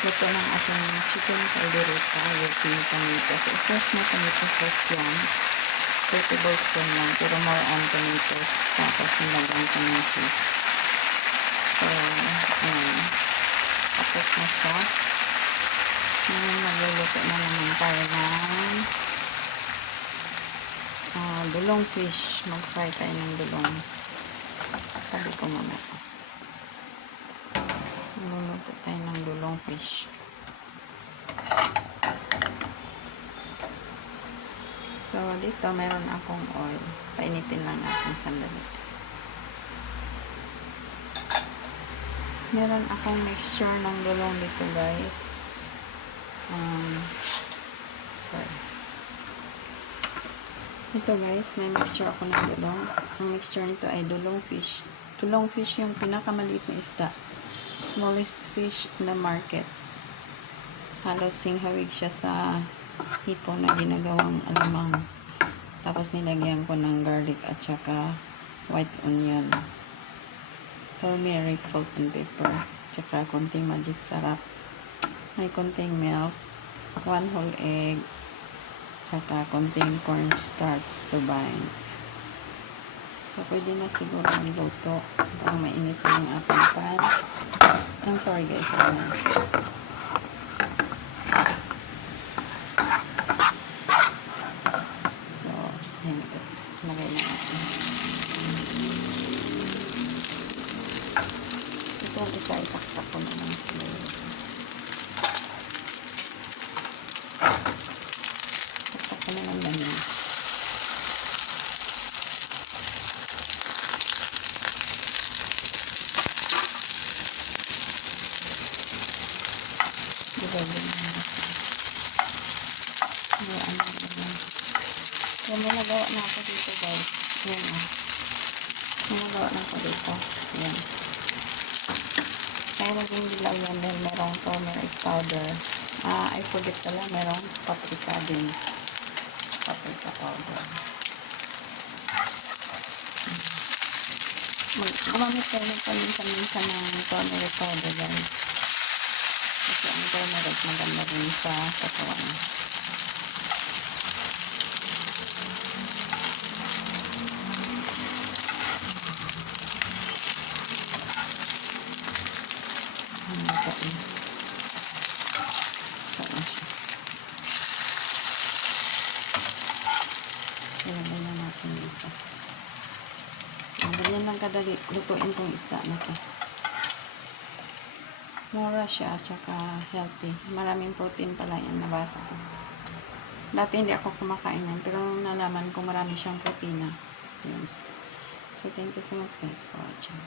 Luto ng ating chicken caldereta using tomatoes. So, first na tomato sauce yan. 2 tablespoon lang, pero more on tomatoes. Tapos nilagyan ko ng cheese. So, ayan. Tapos na siya. Ngayon, magluluto na naman tayo ng dulong fish. Mag-fry tayo ng dulong. Tabi ko muna. Magluluto tayo ng dulong fish. So, dito meron akong oil. Painitin lang natin sandali. Meron akong mixture ng dulong dito, guys. Ito, guys, may mixture ako ng dulong. Ang mixture nito ay dulong fish. Dulong fish yung pinakamaliit na isda. Smallest fish in the market. Halos singhawig siya sa hipon na ginagawang alamang. Tapos nilagyan ko ng garlic at saka white onion, turmeric, salt and pepper, tsaka konting magic sarap. May konting milk, 1 whole egg, tsaka konting cornstarch to bind. So, pwede na siguro ang luto. Parang mainit yung ating pan. I'm sorry, guys. So, ayan, guys. Lagay na natin. Itong isa, itaktak ko na lang slow. Taktak ko na lang ganyan. So, nagawa na ako dito, guys. Yan, nagawa na ako dito. Yan. Kaya naging dilaw yan dahil merong turmeric powder. I forget pala, merong paprika din. Paprika powder. Gumamit kayo ng paminsan-minsan ng turmeric powder, guys. Kasi ang turmeric maganda rin sa katawan. Ilagay na natin dito. Ganyan lang kadali lutuin tong isda na to. Mura siya at saka healthy. Maraming protein pala yan, nabasa ko. Dati hindi ako kumakain yan, pero nalaman ko marami siyang protina. Yun. So, thank you so much, guys, for watching.